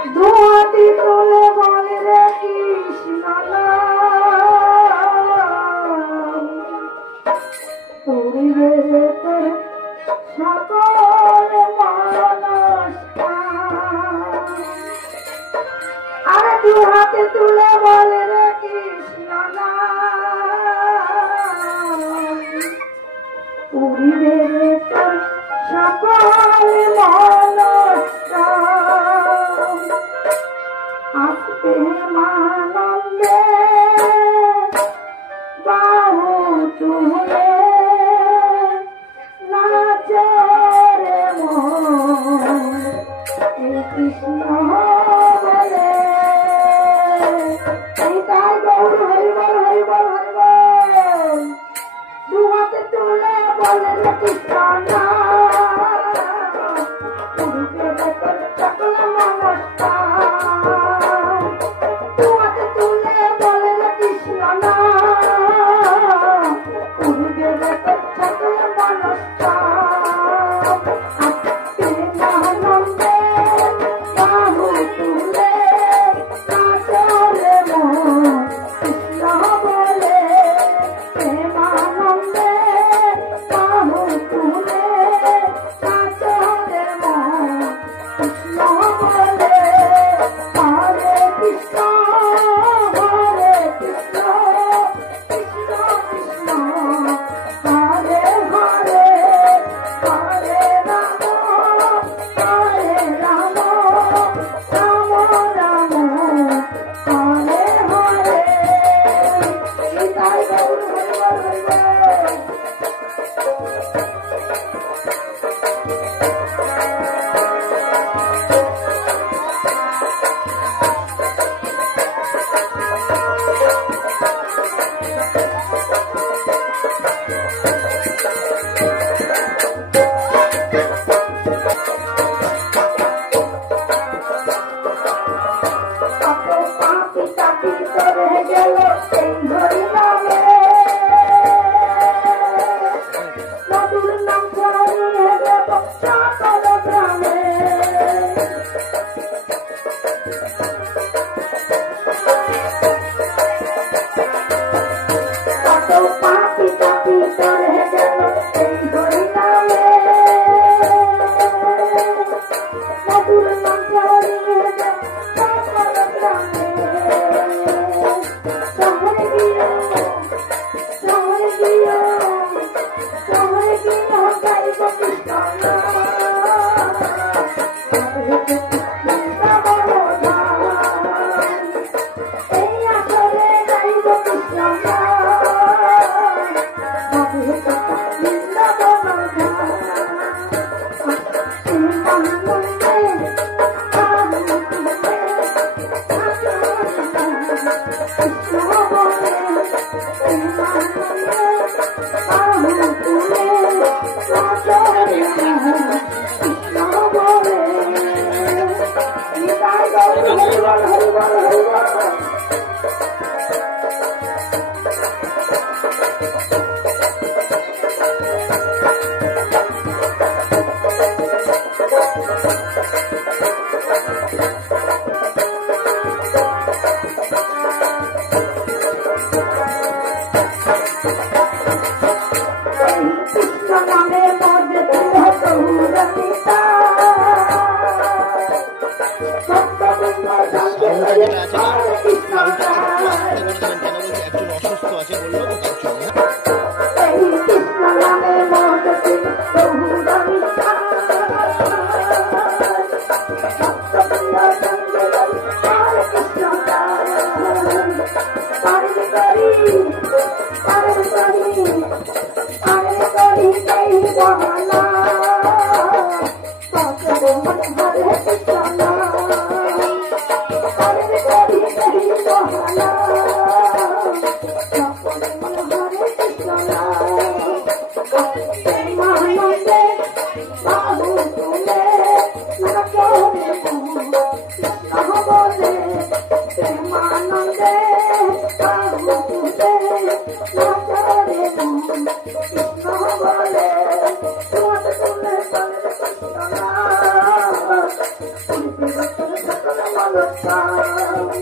দুহাতি তুলে বলে রে কৃষ্ণ নাম পুরিবে তোর সকল মনস্কাম। আরে দুহাতি তুলে বলে রে কৃষ্ণ নাম পুরিবে তোর সকল মনস্কাম। আসতে মানন্দে বাহু তুলে নাচে রে মন এই কৃষ্ণ বলে। এই তাই গৌর হরিবল হরিবল হরিবল। দুহাতে তুলে বলে রে কৃষ্ণ সকল নমস্কার। দুহাতে তুলে বলে রে কৃষ্ণ পূর্বে সকল নমস্কার। আজকে আনন্দে বাহু তুলে নাচে রে মন কৃষ্ণ বলে। প্রেমানন্দে বাহু তুলে নাচে রে মন কৃষ্ণ বলে। হরে কৃষ্ণ হরে কৃষ্ণ কৃষ্ণ কৃষ্ণ হরে হরে হরে রাম হরে রাম রাম রাম হরে হরে। তাই গৌর হরিবল হরিবল। পাপি তাপি করে গেল সেই হরি নামে মধুর নাম ছড়িয়ে দেব সকল গ্রামে। কত পাপি তাপি করে গেল সেই হরি নামে মধুর নাম ছড়িয়ে দেব সকল গ্রামে। শহরে গিয়ে শহরে গিয়ে শহরে গিয়ে গাইব কৃষ্ণ নাম। এই আসরে গাইব কৃষ্ণ নাম। বৃন্দাবন নামের মধ্যে অলঙ্কার